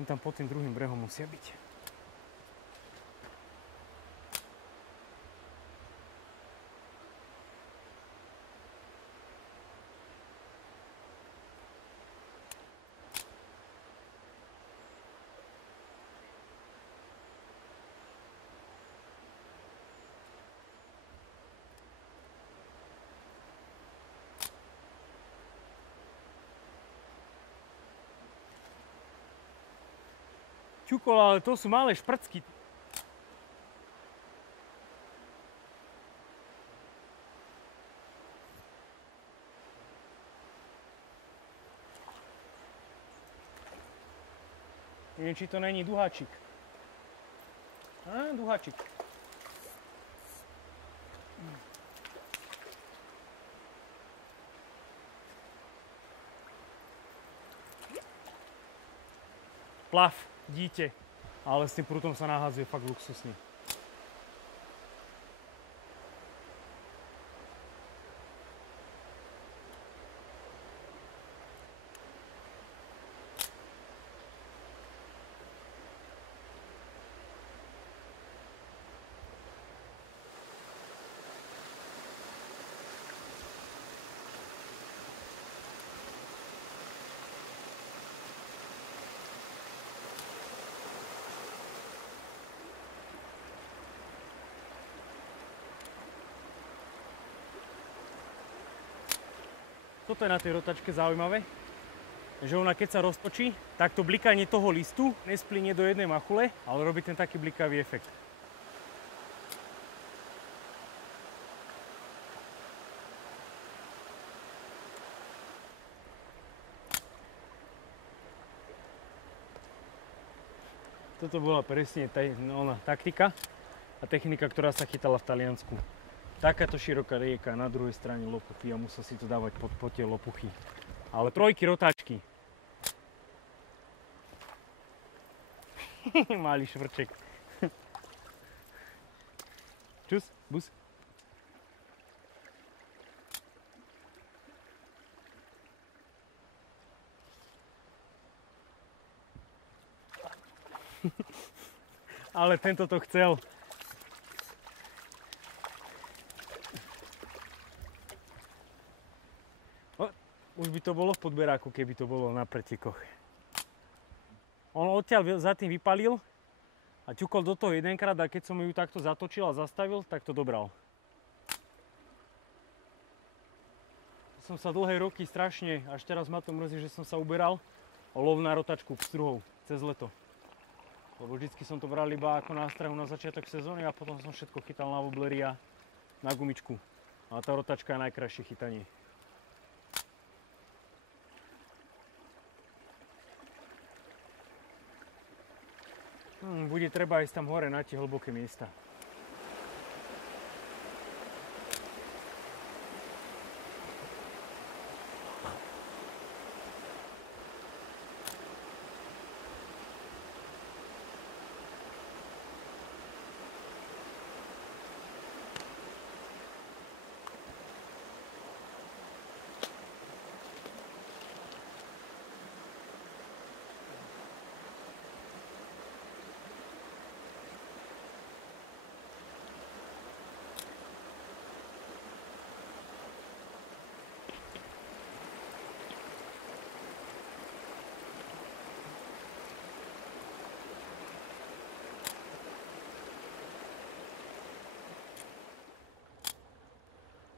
Oni tam pod tým druhým brehom musia byť. Čukol, ale to sú malé šprcky. Neviem, či to není duháčik. Á, duháčik. Plav, dítě. Ale s tým prútom sa naházuje fakt luxusne. Toto je na tej rotačke zaujímavé, že ona keď sa roztočí, tak to blikanie toho listu nesplynie do jednej machule, ale robí ten taký blikavý efekt. Toto bola presne taktika a technika, ktorá sa chytala v Taliansku. Takáto široká rieka, na druhej strane lopuchy a musel si to dávať pod tie lopuchy. Ale trojky, rotáčky. Malý švrček. Čus, bus. Ale tento to chcel. Už by to bolo v podberáku, keby to bolo na pretekoch. On odtiaľ za tým vypalil a ťukol do toho jedenkrát a keď som ju takto zatočil a zastavil, tak to dobral. Som sa dlhé roky strašne, až teraz ma to mrzí, že som sa uberal o lov na rotačku pstruhov cez leto. Lebo vždycky som to bral iba ako nástrahu na začiatok sezóny a potom som všetko chytal na wobblery a na gumičku. A tá rotačka je najkrajšie chytanie. Bude treba ísť tam hore na tie hlboké miesta.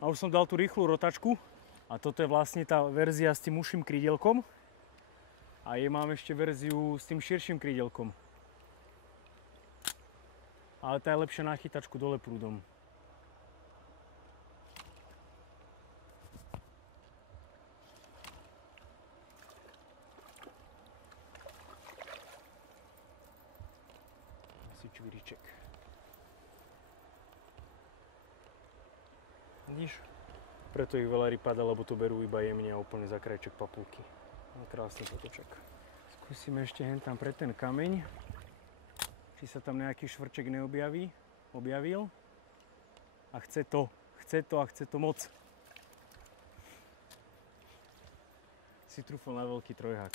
A už som dal tú rýchlu rotačku a toto je vlastne tá verzia s tým užším krídelkom a mám ešte verziu s tým širším krídelkom. Ale tá je lepšia na chytačku dole prúdom. Asi čvíriček. Vidíš? Preto ich veľa rypada, lebo to berú iba jemne a úplne za krajček papulky. No, krásny potoček. Skúsime ešte hen tam pre ten kameň. Či sa tam nejaký švrček objavil. A chce to a chce to moc. Si trúfol na veľký trojhák.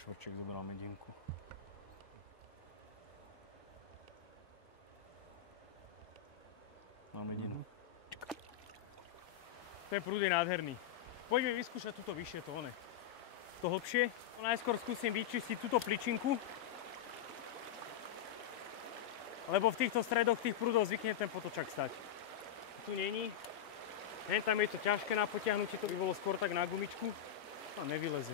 Švrček zobral medinku. Mal medinu. Ten prúd je nádherný. Poďme vyskúšať túto vyššie tóne. To hlbšie. Najskôr skúsim vyčistiť túto pličinku. Lebo v týchto stredoch tých prúdov zvykne ten potočak stať. Tu není. Hen tam je to ťažké na potiahnutie, to by bolo skôr tak na gumičku. A nevyleze.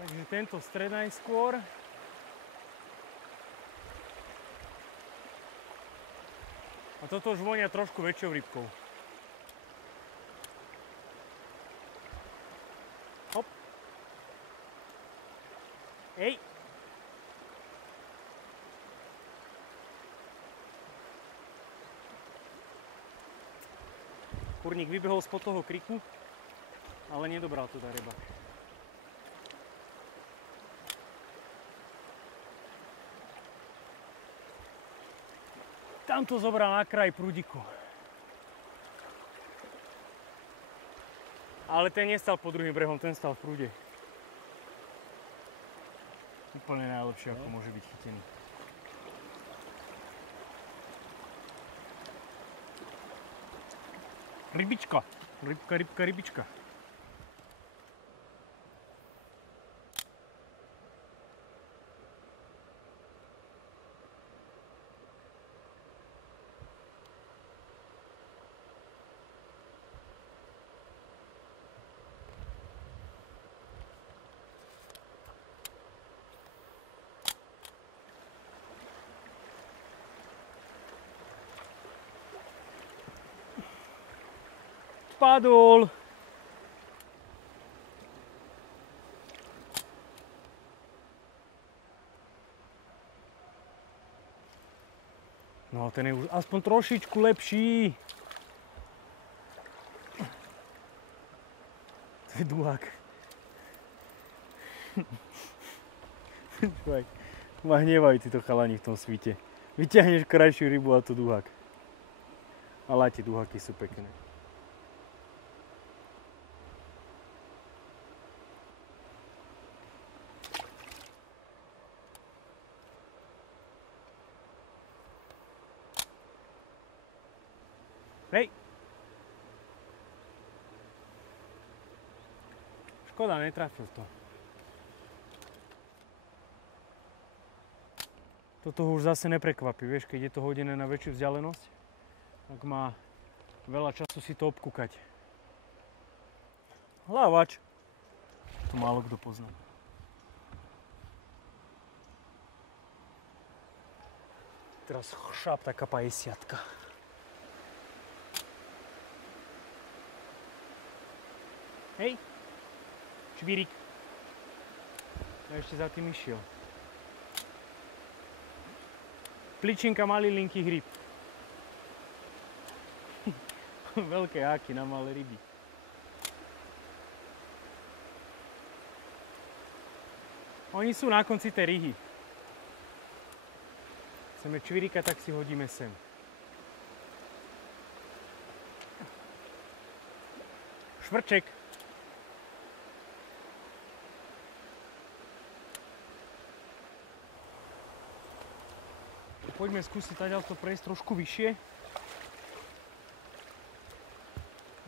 Takže tento stred najskôr. A toto už vonia trošku väčšou rybkou. Hop. Hej. Kurník vybehol spod toho kriku, ale nedobral to rybák. Tam to zobral na kraj prúdiku. Ale ten nestal pod druhým brehom, ten stal v prúde. Úplne najlepšie, ako môže byť chytený. Rybička. Rybička. Padol. No, ten je už aspoň trošičku lepší. To je dúhak. Ma hnevajú títo chalani v tom svite. Vyťahneš krajšiu rybu a to dúhak. Ale aj tie dúhaky sú pekné. Hej! Škoda, netrafil to. Toto ho už zase neprekvapí, vieš, keď je to hodené na väčšiu vzdialenosť, tak má veľa času si to obkúkať. Hlávač. To málo kto pozná. Teraz šáp taká 50-ka. Hej, čvírik. Ja ešte za tým išiel. Pličinka malilinkých ryb. Veľké háky na malé ryby. Oni sú na konci tej rihy. Chceme čvírika, tak si hodíme sem. Švrček. Poďme skúsiť taďalto prejsť trošku vyššie.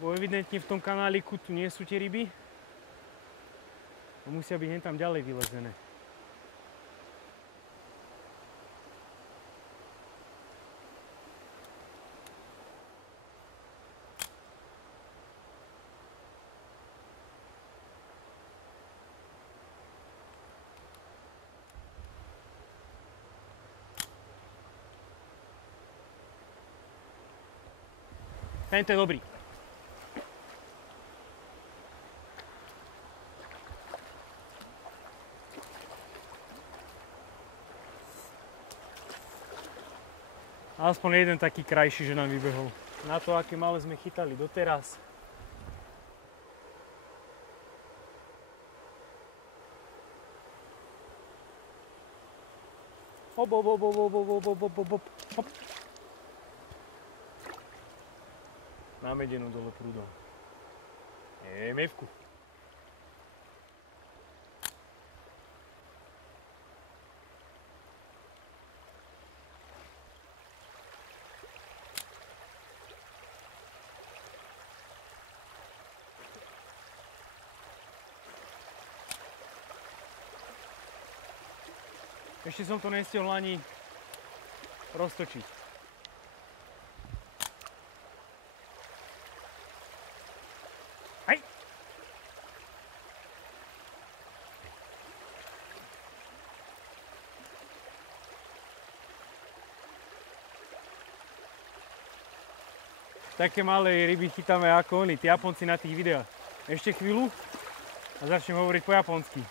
Bo evidentne v tom kanáliku tu nie sú tie ryby. A musia byť hen tam ďalej vylezené. Tento je dobrý. Aspoň jeden taký krajší, že nám vybehol. Na to, aké malé sme chytali doteraz. Hop, hop, hop, hop, hop, hop, hop, hop, hop, hop. Na medenu dole prúdom. Mevku. Ešte som to nestihol ani roztočiť. Hej! Také malé ryby chytáme ako oni, tí Japonci na tých videách. Ešte chvíľu a začnem hovoriť po japonsky.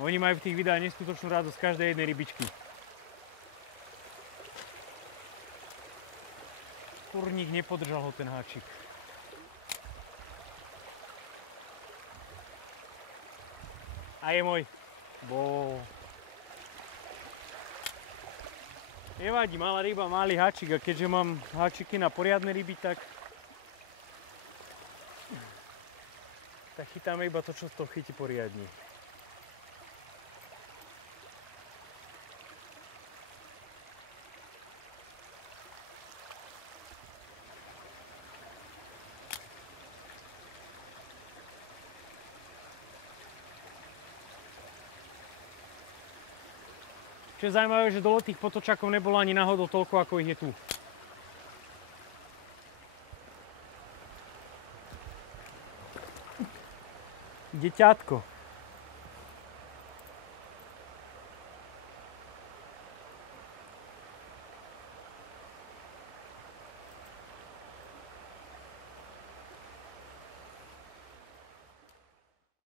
Oni majú v tých videách neskutočnú radosť z každej jednej rybičky. Kurník, nepodržal ho ten háčik. A je môj. Nevadí, malá ryba, malý háčik, a keďže mám háčiky na poriadne ryby, tak chytáme iba to, čo z toho chytí poriadne. Čo je zaujímavé, že dole tých potočakov nebolo ani náhodou toľko, ako ich je tu. Deťátko.